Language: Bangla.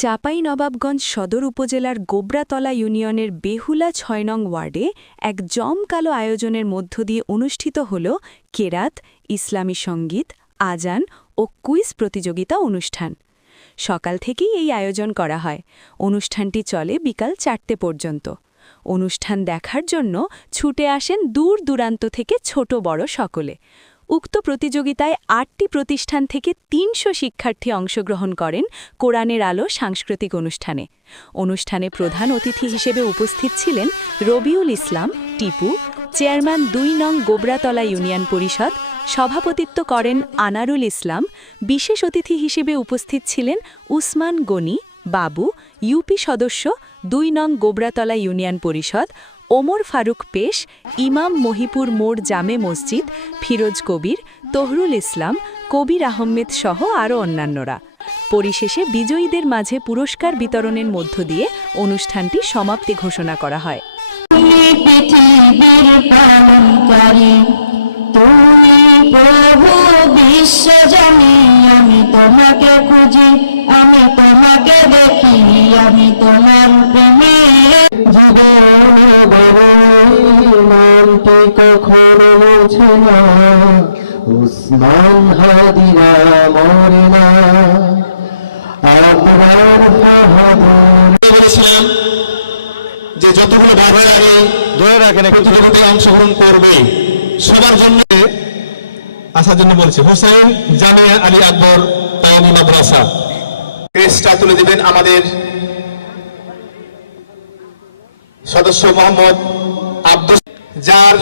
চাঁপাইনবাবগঞ্জ সদর উপজেলার গোবরাতলা ইউনিয়নের বেহুলা ৬ নং ওয়ার্ডে এক জমকালো আয়োজনের মধ্য দিয়ে অনুষ্ঠিত হল কেরাত, ইসলামী সঙ্গীত, আজান ও কুইজ প্রতিযোগিতা অনুষ্ঠান। সকাল থেকেই এই আয়োজন করা হয়। অনুষ্ঠানটি চলে বিকাল ৪টে পর্যন্ত। অনুষ্ঠান দেখার জন্য ছুটে আসেন দূর দূরান্ত থেকে ছোট বড় সকলে। উক্ত প্রতিযোগিতায় ৮টি প্রতিষ্ঠান থেকে ৩০০ শিক্ষার্থী অংশগ্রহণ করেন কোরআনের আলো সাংস্কৃতিক অনুষ্ঠানে। অনুষ্ঠানে প্রধান অতিথি হিসেবে উপস্থিত ছিলেন রবিউল ইসলাম টিপু, চেয়ারম্যান ২ নং গোবরাতলা ইউনিয়ন পরিষদ, সভাপতিত্ব করেন আনারুল ইসলাম। বিশেষ অতিথি হিসেবে উপস্থিত ছিলেন উসমান গনি বাবু, ইউপি সদস্য ২ নং গোবরাতলা ইউনিয়ন পরিষদ, ওমর ফারুক পেশ, ইমাম মহিপুর মোড় জামে মসজিদ, ফিরোজ কবির, তহরুল ইসলাম, কবির আহমেদ সহ আরও অন্যান্যরা। পরিশেষে বিজয়ীদের মাঝে পুরস্কার বিতরণের মধ্য দিয়ে অনুষ্ঠানটি সমাপ্তি ঘোষণা করা হয়। আমি তোমাকে খুঁজি, আমি তোমাকে দেখি, আমি তোমার প্রেমে নামটি কখনো মুছে না, উসমান হাদিরা মরে না। বলেছিলাম যে যতগুলো বাধা আগে ধরে রাখেন প্রতিযোগিতায় অংশগ্রহণ করবে সবার জন্য আসার জন্য বলছি। হোসেন জামিয়া আলী আকবর তাওয়ানি মাদ্রাসা ক্রেস্টটা তুলে দিবেন আমাদের সদস্য মোহাম্মদ আব্দুল, যার